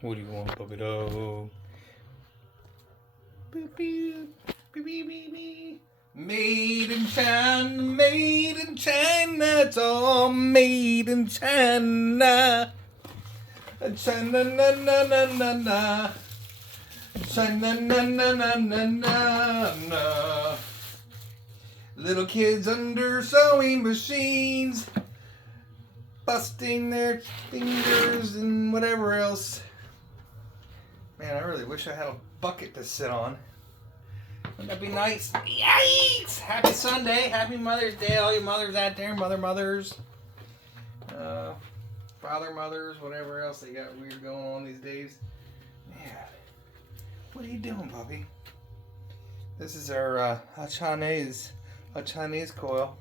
What do you want, puppy dog? Beep, beep, beep, beep, beep, beep. Made in China, made in China, it's all made in China. China, na, na, na, na, na. China, na, na, na, na, na, na. Little kids under sewing machines, busting their fingers and whatever else. Man, I really wish I had a bucket to sit on. Wouldn't that be nice? Yikes! Happy Sunday, happy Mother's Day, all you mothers out there, mothers, father mothers, whatever else they got weird going on these days. Man, what are you doing, puppy? This is our Chinese coil.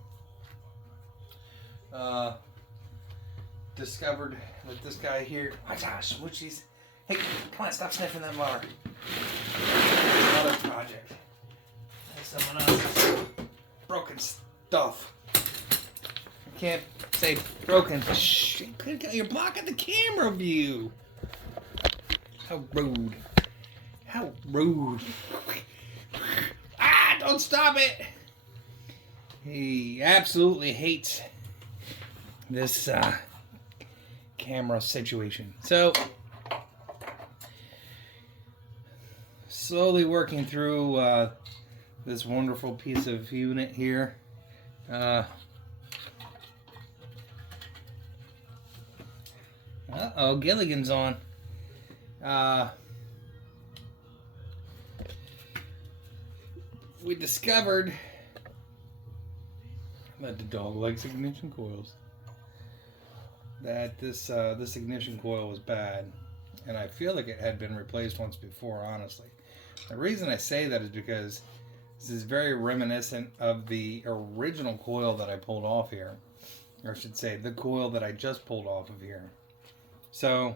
Discovered with this guy here. Oh my gosh, Woochies. Hey, come on, stop sniffing that mower. Another project. That's someone else's broken stuff. I can't say broken. Shh, you're blocking the camera view. How rude. How rude. Ah, don't stop it. He absolutely hates this camera situation. So, slowly working through this wonderful piece of unit here. Uh-oh, Gilligan's on. We discovered that the dog likes ignition coils. That this ignition coil was bad, and I feel like it had been replaced once before, honestly. The reason I say that is because this is very reminiscent of the original coil that I pulled off here. Or I should say, the coil that I just pulled off of here. So,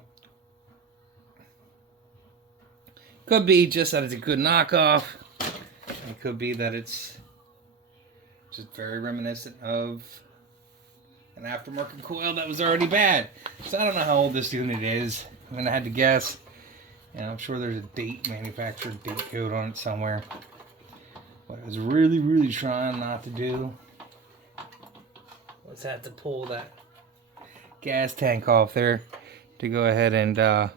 could be just that it's a good knockoff. It could be that it's just very reminiscent of an aftermarket coil that was already bad. So I don't know how old this unit is. I'm going to have to guess. And I'm sure there's a manufacturer date code on it somewhere. What I was really, really trying not to do was have to pull that gas tank off there to go ahead and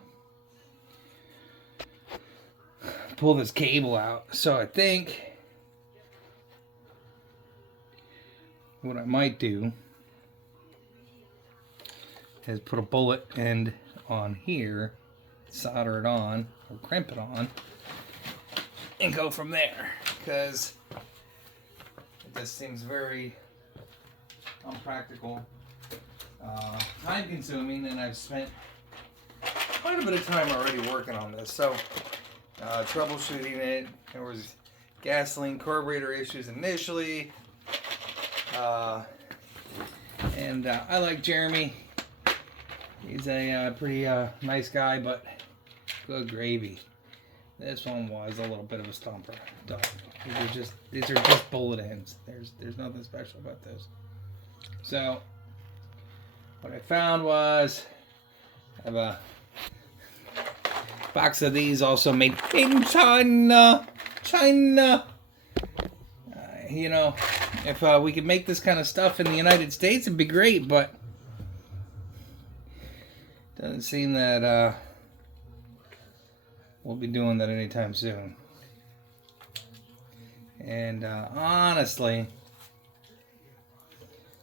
pull this cable out. So I think what I might do is put a bullet end on here, solder it on, or crimp it on, and go from there. Because it just seems very unpractical, time consuming, and I've spent quite a bit of time already working on this. So, troubleshooting it, there was gasoline carburetor issues initially, and I like Jeremy. He's a pretty nice guy, but good gravy. This one was a little bit of a stomper. These are just bullet ends. There's nothing special about this. So what I found was I have a box of these, also made in China. You know, if we could make this kind of stuff in the United States, it'd be great, but doesn't seem that we'll be doing that anytime soon. And honestly,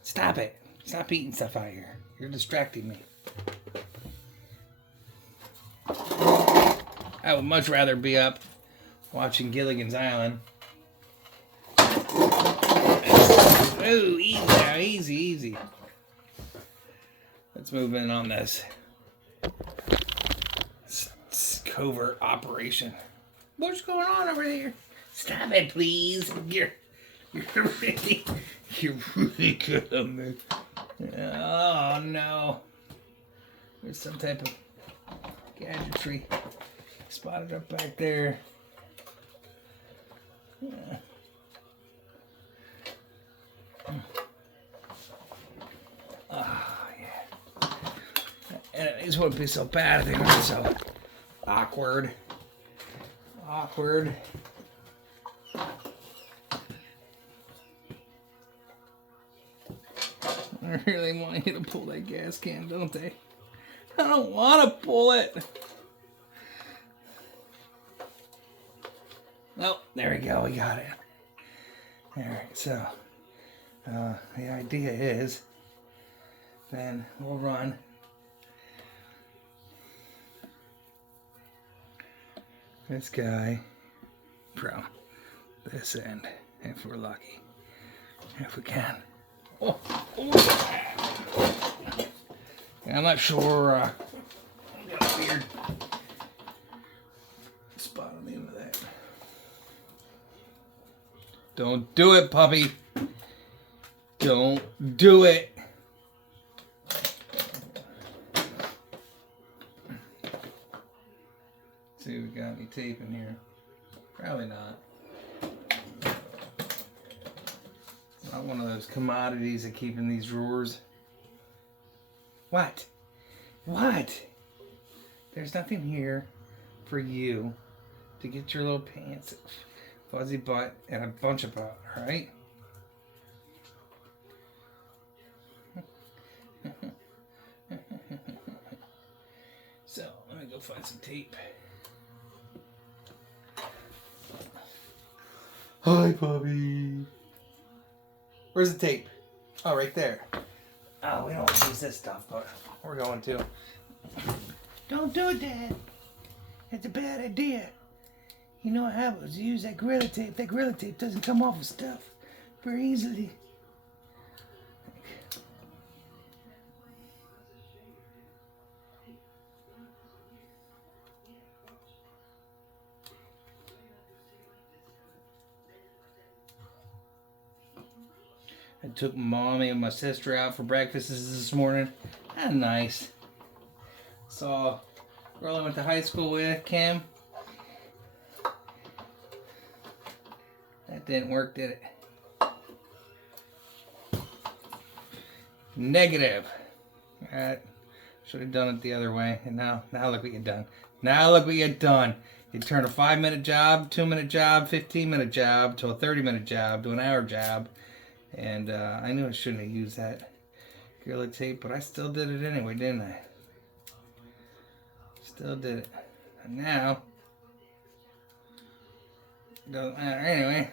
stop it. Stop eating stuff out here. You're distracting me. I would much rather be up watching Gilligan's Island. Oh, easy now. Easy. Let's move in on this. Covert operation. What's going on over there? Stop it, please. You're really good on this. Oh no. There's some type of gadgetry spotted up back there. Yeah. Oh yeah. And it wouldn't be so bad if they weren't so Awkward. Awkward. I really want you to pull that gas can, don't they? I don't want to pull it. Oh, there we go. We got it. All right. So, the idea is, then we'll run this guy from this end, if we're lucky, if we can. Oh, yeah, I'm not sure. I got a weird spot on the end of that. Don't do it, puppy. Don't do it. See if we got any tape in here. Probably not. It's not one of those commodities that keep in these drawers. What? What? There's nothing here for you to get your little pants, fuzzy butt, and a bunch of butt, right? So, let me go find some tape. Hi, puppy. Where's the tape? Oh, right there. Oh, we don't use this stuff, but we're going to. Don't do it, Dad. It's a bad idea. You know what happens? You use that Gorilla Tape. That Gorilla Tape doesn't come off of stuff very easily. I took Mommy and my sister out for breakfast this morning. Ah, nice. Saw a girl I went to high school with, Kim. That didn't work, did it? Negative. Alright. Should have done it the other way. And now look what you've done. Now look what you've done. You turn a 5-minute job, 2-minute job, 15-minute job, to a 30-minute job, to an hour job. And I knew I shouldn't have used that Gorilla Tape, but I still did it anyway, didn't I? Still did it. And now, doesn't matter anyway.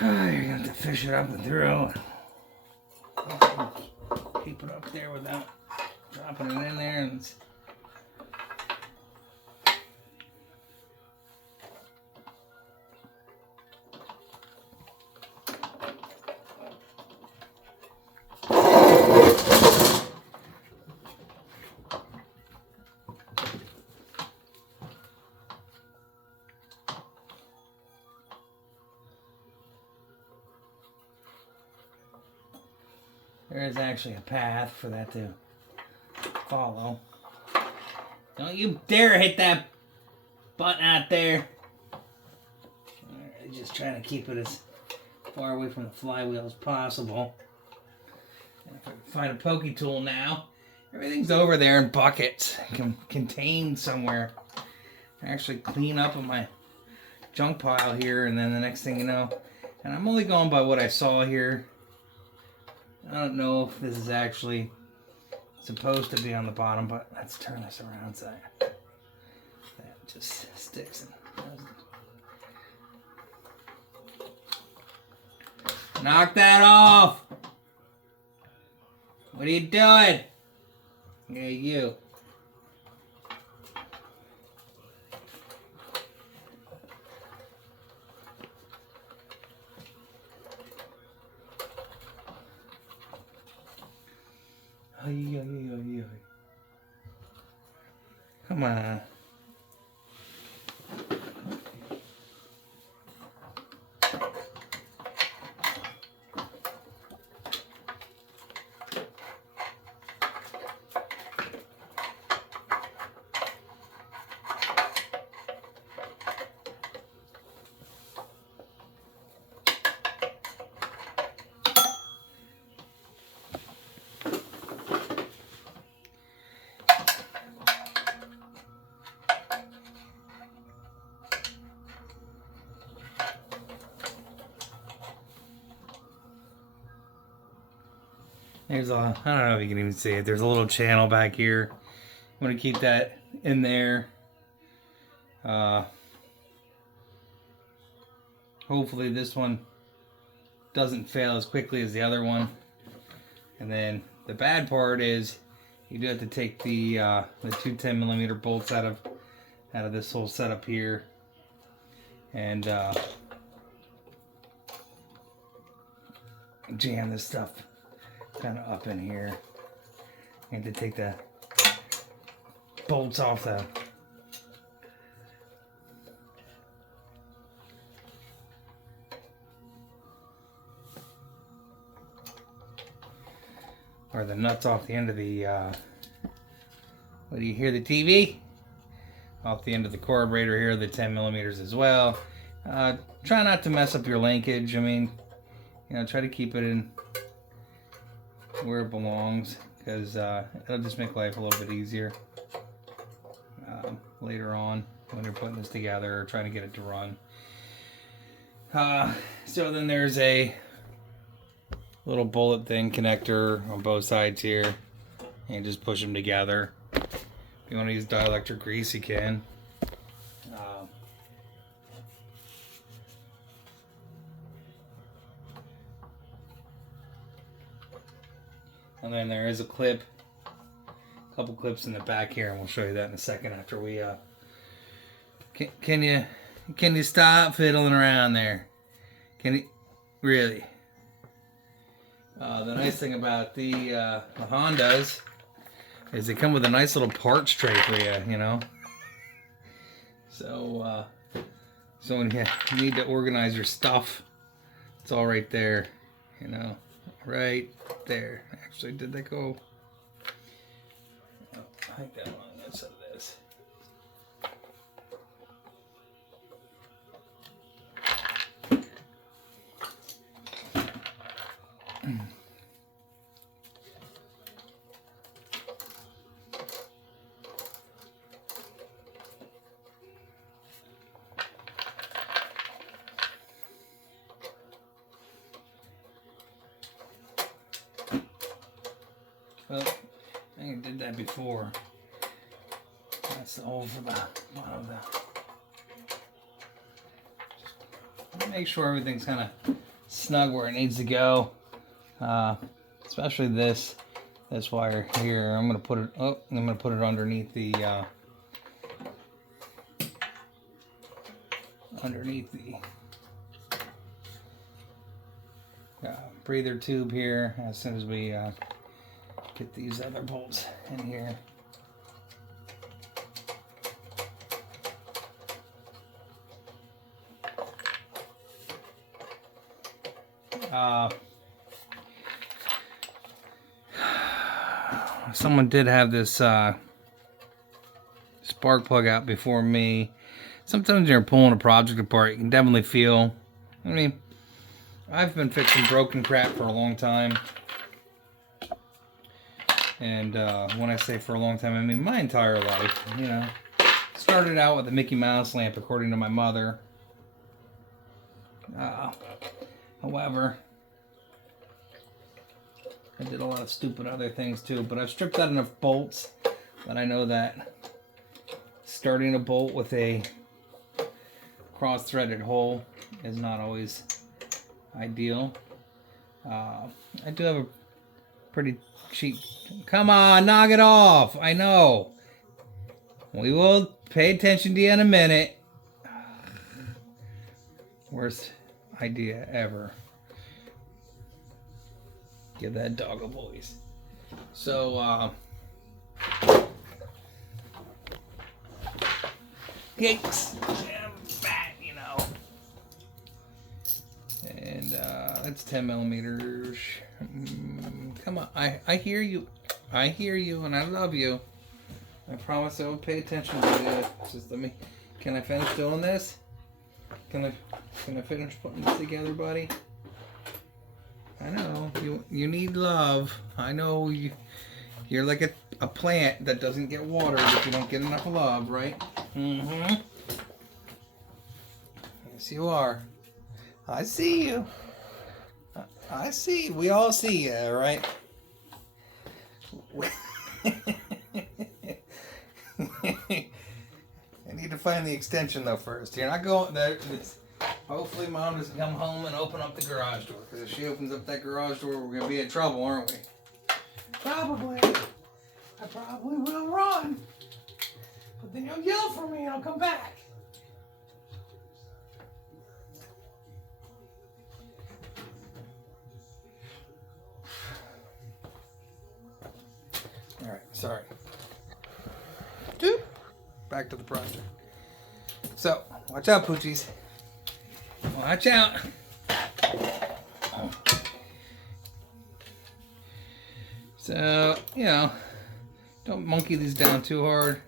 You're going to have to fish it up and through. Keep it up there without dropping it in there. And there is actually a path for that to follow. Don't you dare hit that button out there. Alright, just trying to keep it as far away from the flywheel as possible. And if I can find a pokey tool now, everything's over there in buckets, contained somewhere. I actually clean up on my junk pile here, and then the next thing you know, and I'm only going by what I saw here. I don't know if this is actually supposed to be on the bottom, but let's turn this around so that just sticks and doesn't. Knock that off! What are you doing? Yeah, you. Come on. There's a, I don't know if you can even see it. There's a little channel back here. I'm going to keep that in there. Hopefully this one doesn't fail as quickly as the other one. And then the bad part is you do have to take the two 10mm bolts out of this whole setup here, and jam this stuff kind of up in here. You have to take the bolts off the nuts off the end of the what do you hear, the TV? Off the end of the carburetor here, the 10mm as well. Try not to mess up your linkage. I mean, you know, try to keep it in where it belongs, because it'll just make life a little bit easier later on when you're putting this together or trying to get it to run. So then there's a little bullet thing connector on both sides here, and just push them together. If you want to use dielectric grease, you can. And then there is a clip, a couple clips in the back here, and we'll show you that in a second after we can you stop fiddling around there? Can you really? The nice thing about the Hondas is they come with a nice little parts tray for you, you know. So when you need to organize your stuff, it's all right there, you know, right there. Actually, did that go? Oh, I think that one that's of this. Well, I think I did that before. That's the hole for the bottom of the. Make sure everything's kind of snug where it needs to go. Especially this wire here. I'm gonna put it. Oh, I'm gonna put it underneath the. Breather tube here. As soon as we get these other bolts in here. Someone did have this spark plug out before me. Sometimes when you're pulling a project apart, you can definitely feel, I mean, I've been fixing broken crap for a long time. And when I say for a long time, I mean my entire life, you know. Started out with a Mickey Mouse lamp, according to my mother. However, I did a lot of stupid other things too, but I've stripped out enough bolts that I know that starting a bolt with a cross-threaded hole is not always ideal. I do have a pretty cheap... Come on, knock it off! I know! We will pay attention to you in a minute. Worst idea ever. Give that dog a voice. So, yikes! I'm fat, you know. And that's 10 millimeters. Come on, I hear you. I hear you, and I love you. I promise I will pay attention to you. Just let me. Can I finish doing this? Can I finish putting this together, buddy? I know you need love. I know you're like a plant that doesn't get watered if you don't get enough love, right? Mm-hmm. Yes, you are. I see you. I see. We all see you, right? I need to find the extension though first. You're not going there. Hopefully Mom doesn't come home and open up the garage door. Because if she opens up that garage door, we're going to be in trouble, aren't we? Probably. I probably will run. But then you'll yell for me and I'll come back. Alright, sorry. Doop. Back to the project. So, watch out, Poochies. Watch out. So, you know, don't monkey these down too hard.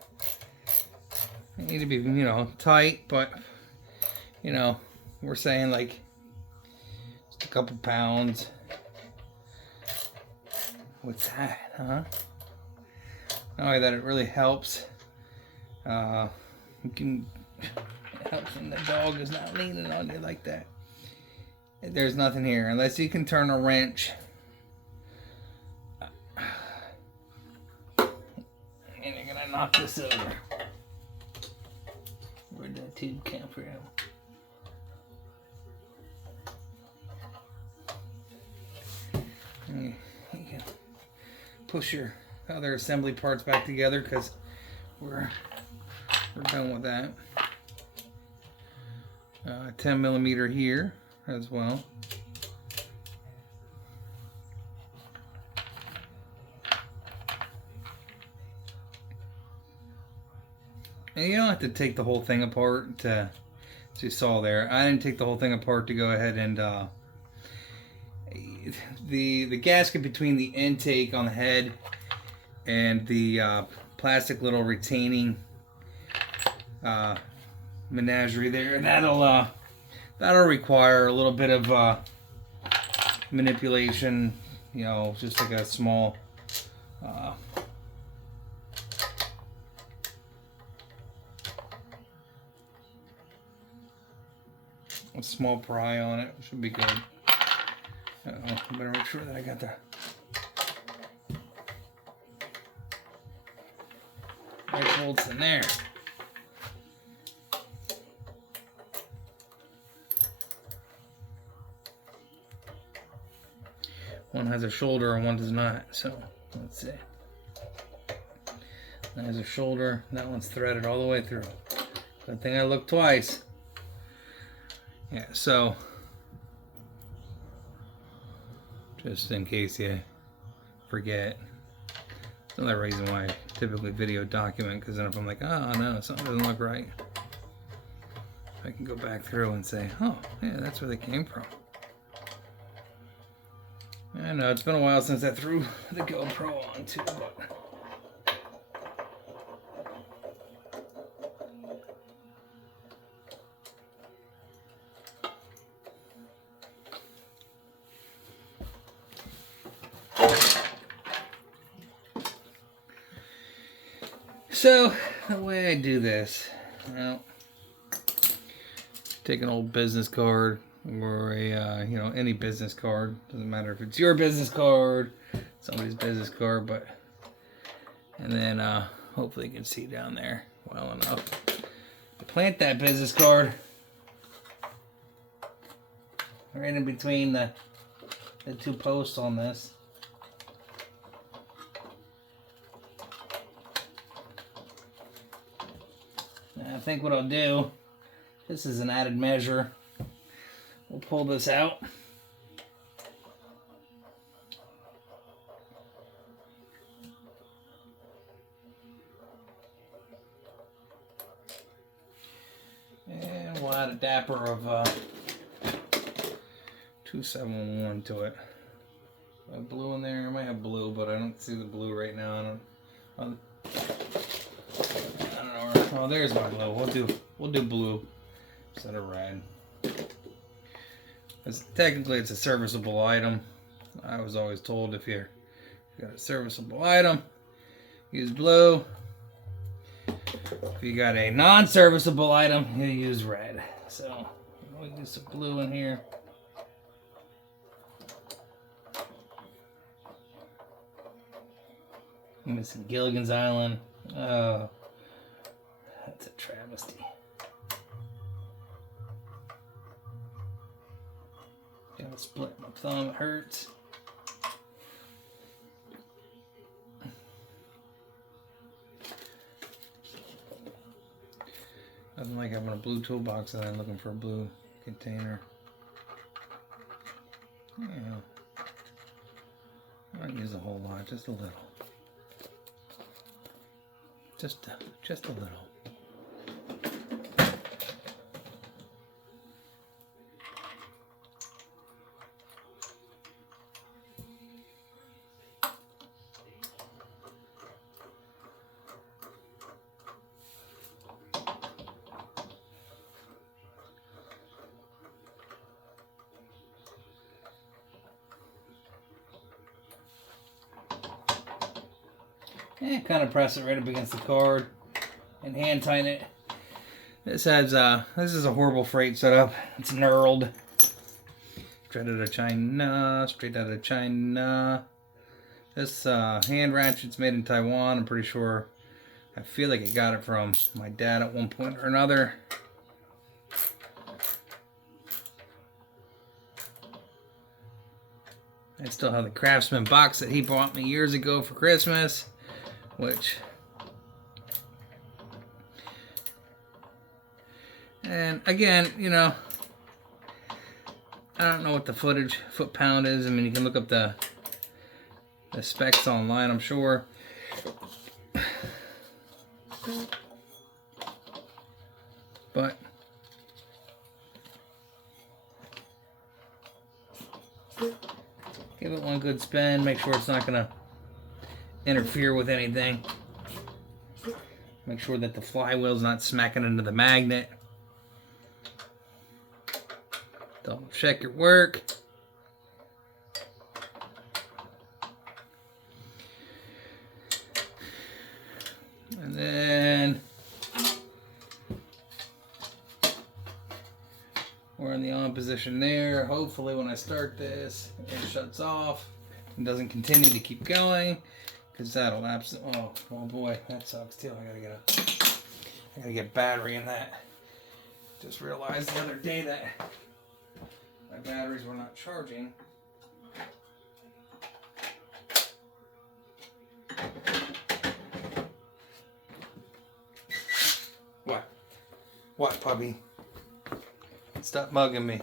They need to be, you know, tight, but, you know, we're saying like just a couple pounds. What's that, huh? Not only that, it really helps. You can, it helps when the dog is not leaning on you like that. There's nothing here, unless you can turn a wrench. And you're gonna knock this over. Where'd that tube come from? You can push your other assembly parts back together because we're done with that. 10 millimeter here as well. And you don't have to take the whole thing apart to, as you saw there. I didn't take the whole thing apart to go ahead and the gasket between the intake on the head and the plastic little retaining menagerie there, that'll require a little bit of manipulation, you know, just like a small pry on it. Should be good. I better make sure that I got the right bolts in there. One has a shoulder and one does not. So let's see. That has a shoulder. That one's threaded all the way through. Good thing I looked twice. Yeah, so just in case you forget. That's another reason why I typically video document, because then if I'm like, oh no, something doesn't look right, I can go back through and say, oh yeah, that's where they came from. I know it's been a while since I threw the GoPro on too, but so the way I do this, take an old business card or a you know, any business card. Doesn't matter if it's your business card, somebody's business card, but and then hopefully you can see down there well enough to plant that business card right in between the two posts on this. I think what I'll do, this is an added measure. We'll pull this out. And we'll add a dapper of 271 to it. Blue in there. I might have blue, but I don't see the blue right now. I don't know. Oh, there's my blue. We'll do blue instead of red. Technically, it's a serviceable item. I was always told if you got a serviceable item, use blue. If you got a non-serviceable item, you use red. So we'll use some blue in here. I'm missing Gilligan's Island. Oh, that's a travesty. Gotta split my thumb, it hurts. Nothing like having a blue toolbox and then looking for a blue container. Yeah. I don't use a whole lot, just a little. Just a little. And kind of press it right up against the card and hand tighten it. This is a horrible freight setup. It's knurled. Straight out of China. Straight out of China. This hand ratchet's made in Taiwan. I'm pretty sure. I feel like I got it from my dad at one point or another. I still have the Craftsman box that he bought me years ago for Christmas. Which, and again, you know, I don't know what the foot pound is. I mean, you can look up the specs online, I'm sure. But give it one good spin, make sure it's not going to interfere with anything. Make sure that the flywheel's not smacking into the magnet. Double check your work. And then we're in the on position there. Hopefully when I start this, it shuts off and doesn't continue to keep going. Because that'll absolutely, oh boy, that sucks too. I gotta get battery in that. Just realized the other day that my batteries were not charging. What, puppy? Stop mugging me.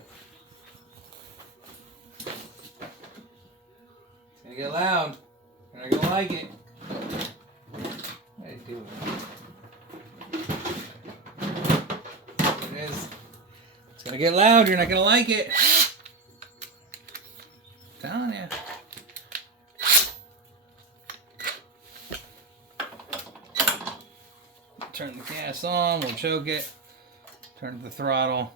It's gonna get loud. You're not gonna like it. What are you doing? It is. It's gonna get loud. You're not gonna like it. I'm telling you. Turn the gas on. We'll choke it. Turn the throttle.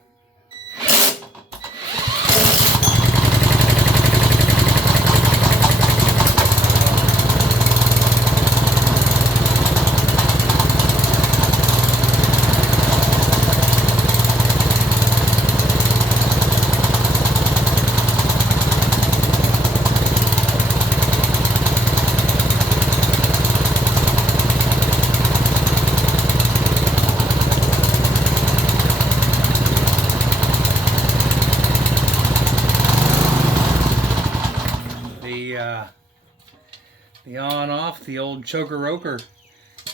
The on-off, the old choker roker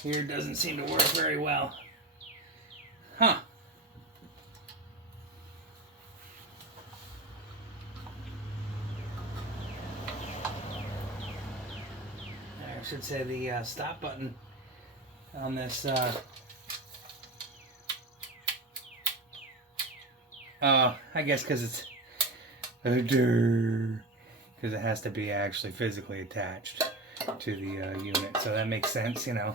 here doesn't seem to work very well. Huh. I should say the stop button on this I guess because it's because it has to be actually physically attached to the unit, so that makes sense, you know.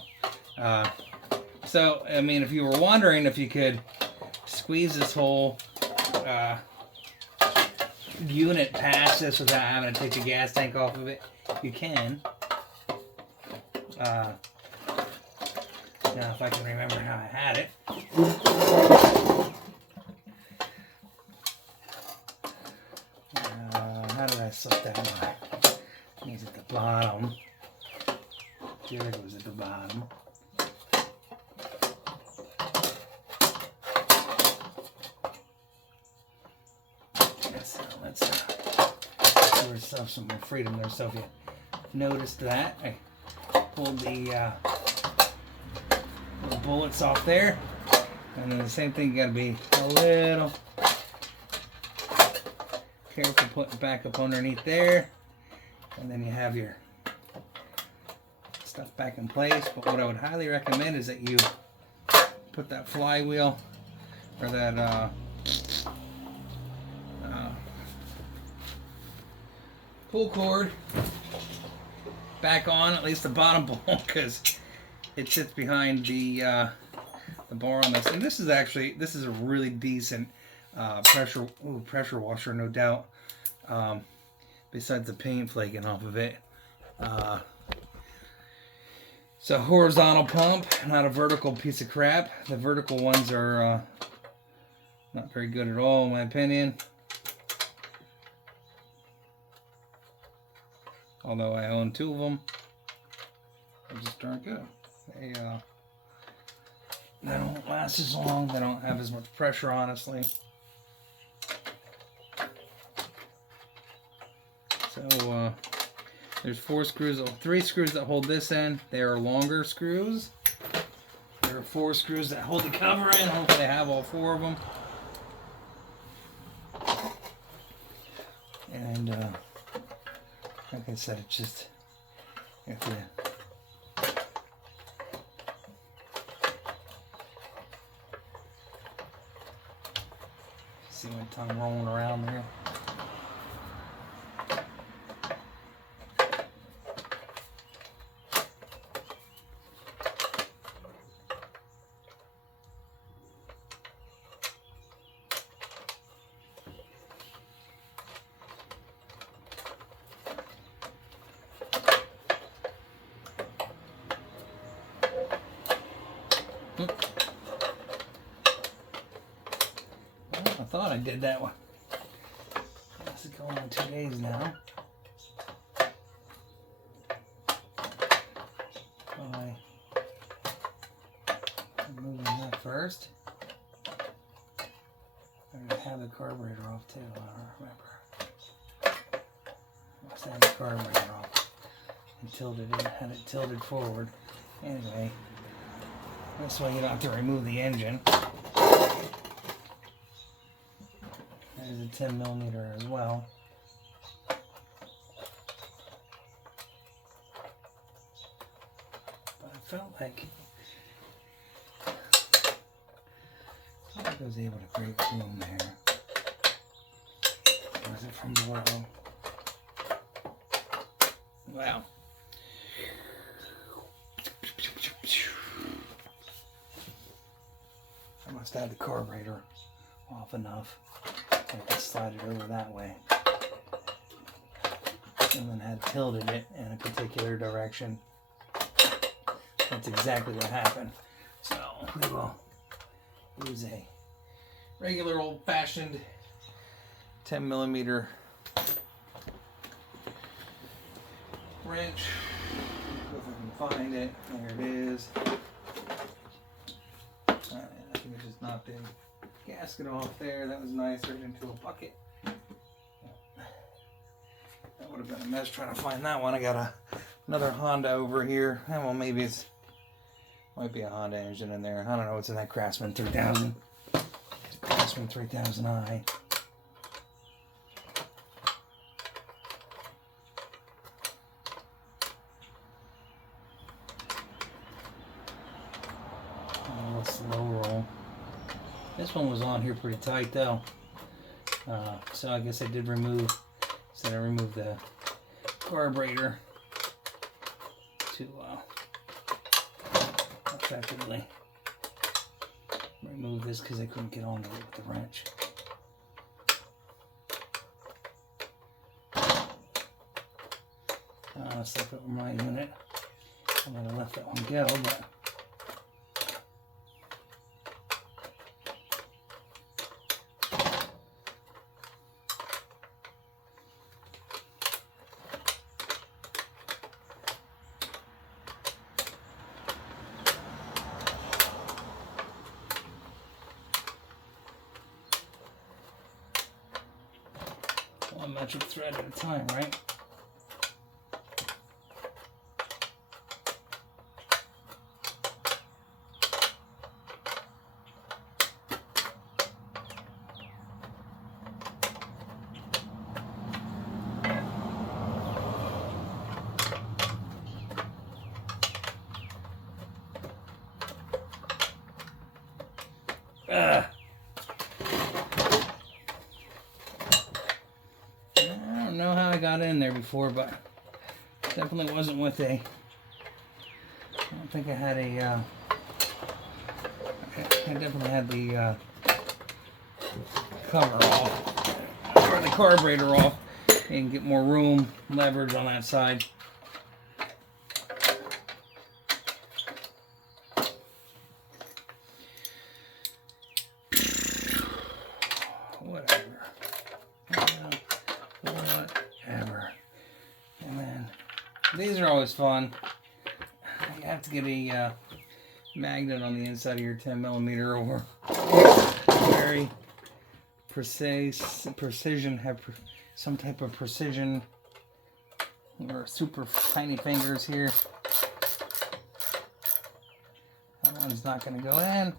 So, I mean, if you were wondering if you could squeeze this whole unit past this without having to take the gas tank off of it, you can. Now, if I can remember how I had it. How did I slip that on? It's at the bottom. There it goes at the bottom. Yes, let's give ourselves some more freedom there. So if you noticed that, I pulled the bullets off there. And then the same thing, you gotta be a little careful putting back up underneath there. And then you have your stuff back in place. But what I would highly recommend is that you put that flywheel or that pull cord back on, at least the bottom bolt, because it sits behind the bar on this. And this is a really decent pressure washer, no doubt. Besides the paint flaking off of it. It's a horizontal pump, not a vertical piece of crap. The vertical ones are not very good at all, in my opinion. Although I own 2 of them, they just aren't good. They don't last as long. They don't have as much pressure, honestly. So there's 3 screws that hold this in. They are longer screws. There are 4 screws that hold the cover in. Hopefully I have all 4 of them. And like I said, it's just you have to see my tongue rolling around there. Well, I thought I did that one. This is going on 2 days now. By removing that first. I'm going to have the carburetor off too, I don't remember. Let's have the carburetor off. And tilted it, had it tilted forward. Anyway. This way you don't have to remove the engine. There's a 10mm as well. But I felt like I was able to break room there. Or is it from below? Wow. I must have the carburetor off enough. I just slide it over that way. And then had tilted it in a particular direction. That's exactly what happened. So we will use a regular old-fashioned 10mm wrench. If I can find it. There it is. I think I just knocked the gasket off there. That was nice. Right into a bucket. That would have been a mess trying to find that one. I got another Honda over here. Well, maybe it's might be a Honda engine in there. I don't know what's in that Craftsman 3000. Craftsman 3000i. A little slow roll. This one was on here pretty tight though. So I guess I did remove. So I removed the carburetor to effectively remove this because I couldn't get onto it with the wrench. Honestly, if it were my unit, I would have left that one go, but electric thread at a time, right? I don't know how I got in there before, but definitely wasn't with I don't think I had I definitely had the cover off, or the carburetor off, and get more room, leverage on that side. Whatever. Whatever. And then these are always fun. You have to get a magnet on the inside of your 10mm or very precision, have some type of precision or super tiny fingers here. That one's not going to go in.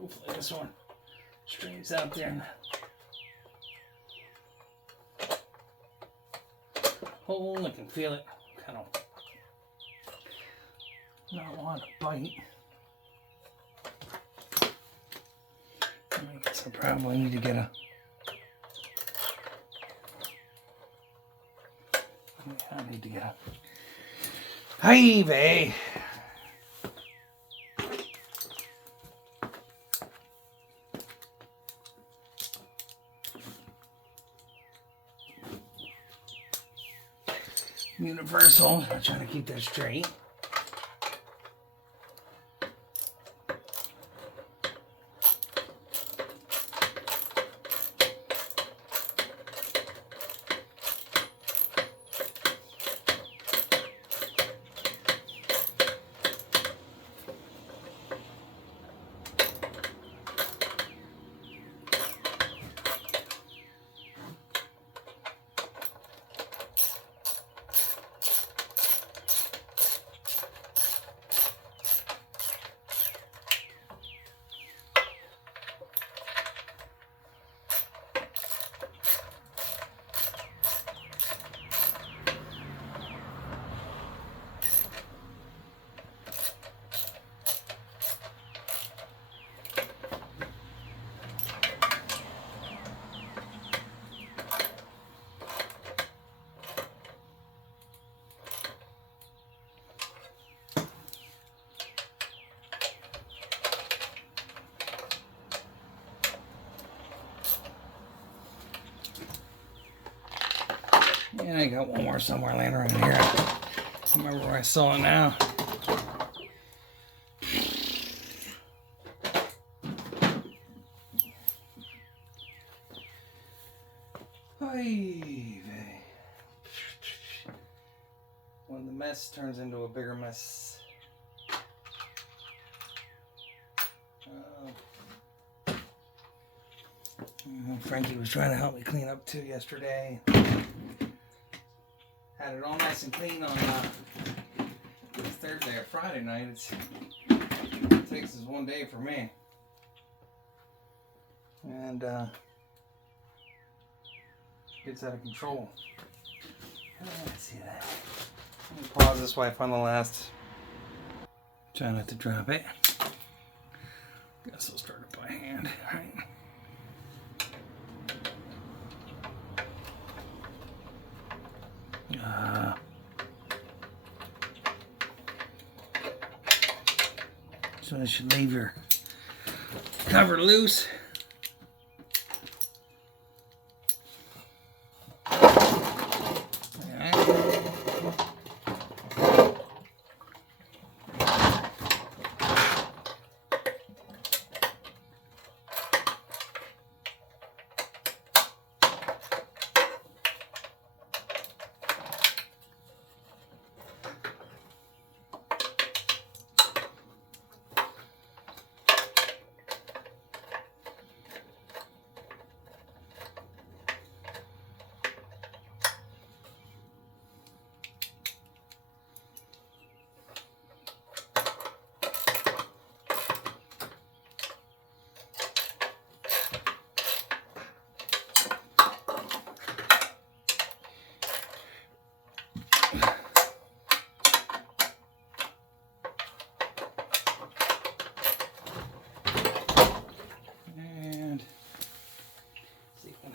Hopefully this one straightens out there. Hole, I can feel it. Kind of not want to bite. I guess I probably need to get a. I need to get a Hy-Vee. Universal. I'm trying to keep that straight. And I got one more somewhere laying around here. I don't remember where I saw it now. Hy-Vee. When the mess turns into a bigger mess. Frankie was trying to help me clean up too yesterday. Had it all nice and clean on Thursday or Friday night. It takes us one day for me. And gets out of control. Let's see that. Let me pause this while I find the last. Try not to drop it. Guess I'll start it by hand. All right. So I should leave your cover loose.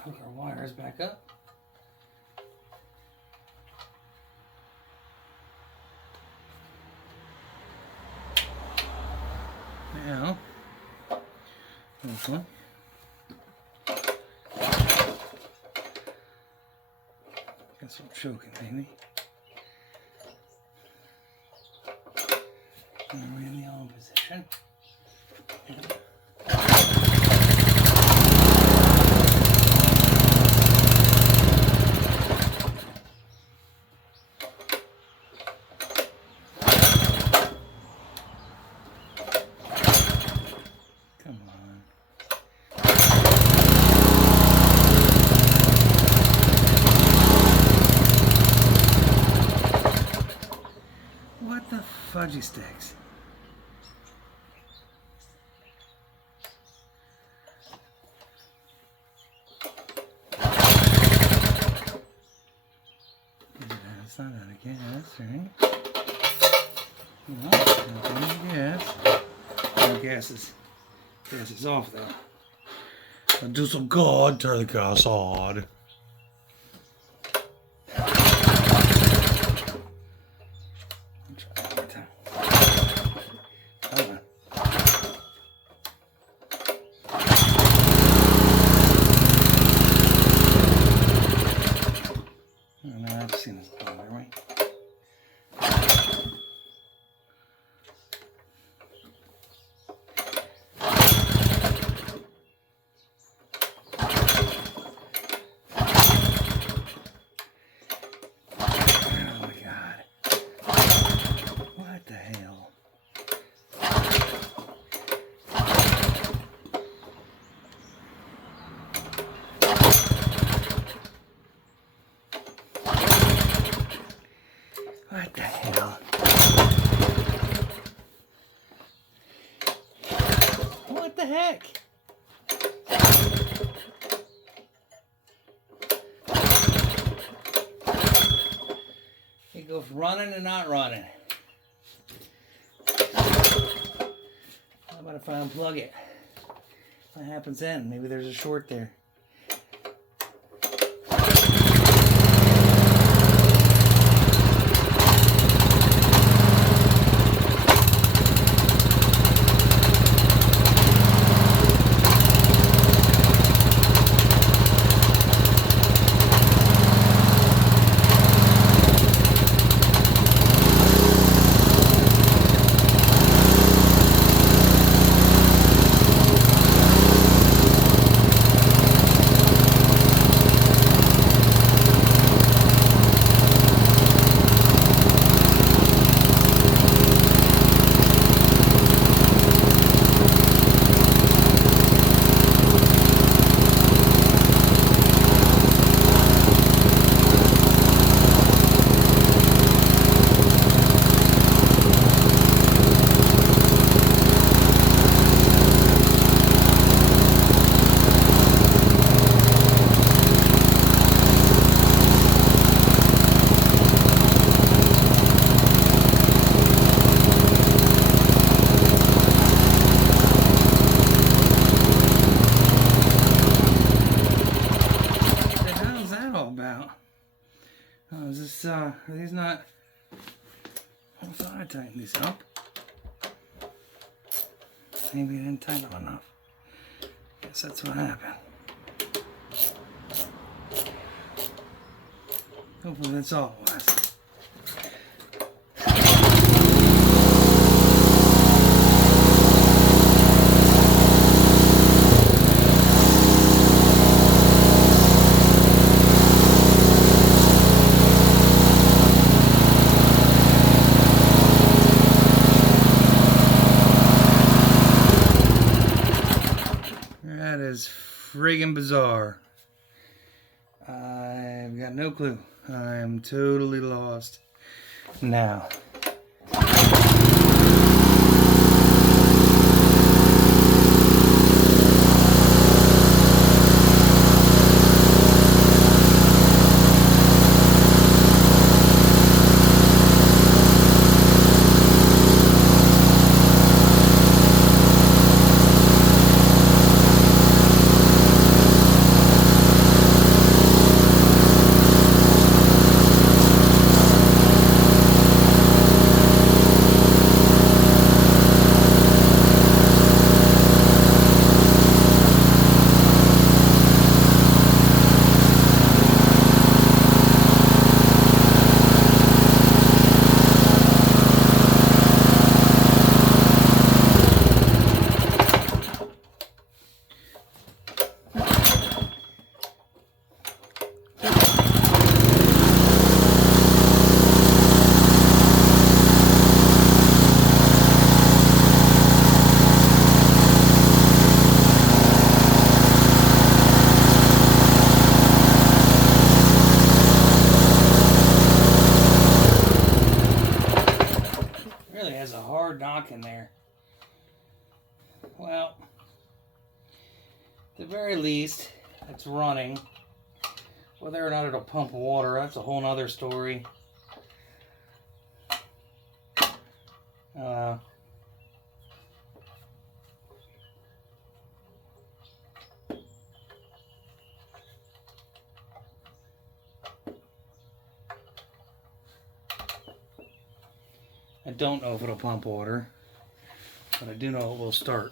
Hook our wires back up. Now, this one. Guess I'm choking, maybe. And we're in the on position. What the fudgy sticks? It's not out of gas, right? No, not out of gas. No, gas is off though. I'll do some good, turn the gas on. I've seen this before, right? Oh my God. What the hell? What the hell? What the heck? It goes running and not running. How about if I unplug it? What happens then? Maybe there's a short there. Are these not? I thought I tightened these up. Maybe it didn't tighten enough. Guess that's what happened. Hopefully that's all it was. That is friggin' bizarre. I've got no clue. I'm totally lost now. Has a hard knock in there. Well, at the very least, it's running. Whether or not it'll pump water, that's a whole nother story. I don't know if it'll pump water, but I do know it will start.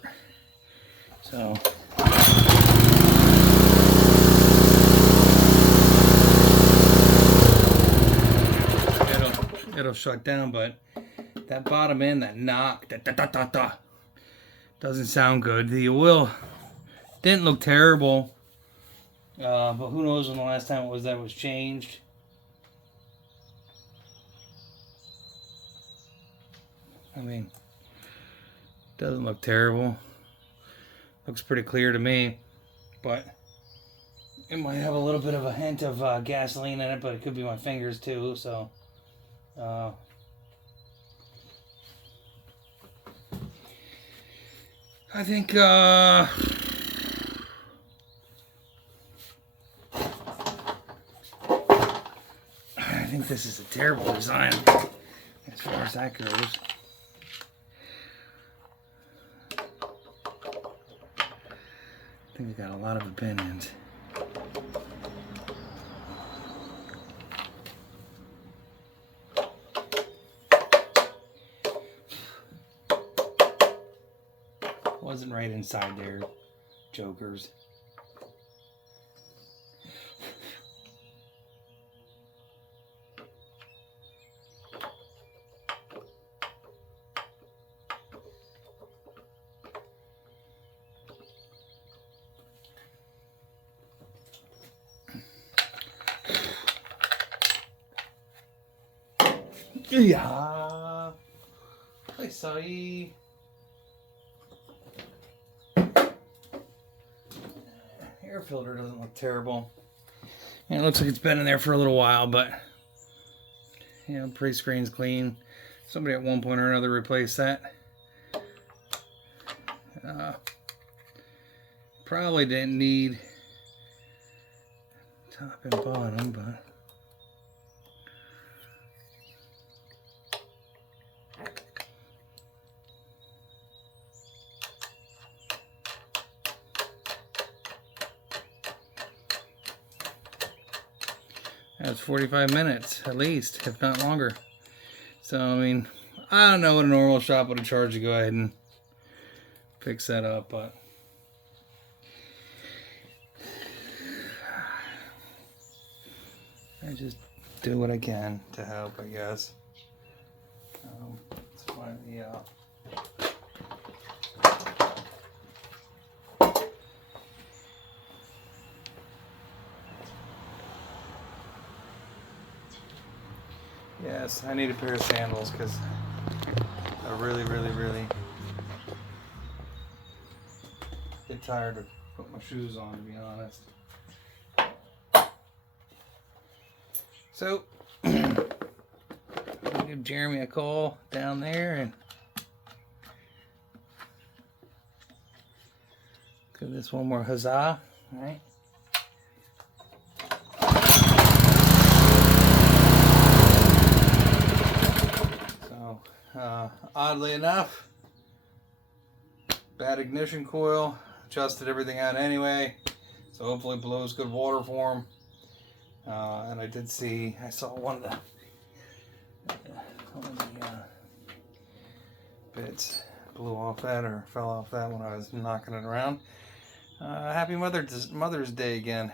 So it'll shut down, but that bottom end, that knock, doesn't sound good. The oil didn't look terrible, but who knows when the last time it was that it was changed. I mean, doesn't look terrible. Looks pretty clear to me, but it might have a little bit of a hint of gasoline in it, but it could be my fingers too, so I think this is a terrible design as far as that goes. I think we got a lot of opinions. Wasn't right inside there, jokers. Yeah. Hey, sorry. Air filter doesn't look terrible. And it looks like it's been in there for a little while, but you know, pre-screen's clean. Somebody at one point or another replaced that. Probably didn't need top and bottom, but that's 45 minutes at least, if not longer. So I mean, I don't know what a normal shop would have charged to go ahead and fix that up, but I just do what I can to help, I guess. Let's find the yes, I need a pair of sandals because I really get tired of putting my shoes on, to be honest. So, I'll give Jeremy a call down there and give this one more huzzah, all right? So, oddly enough, bad ignition coil, adjusted everything out anyway, so hopefully it blows good water for him. And I saw one of the bits blew off that or fell off that when I was knocking it around. Happy Mother's Day again.